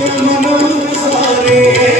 के मन सारे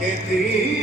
Ke te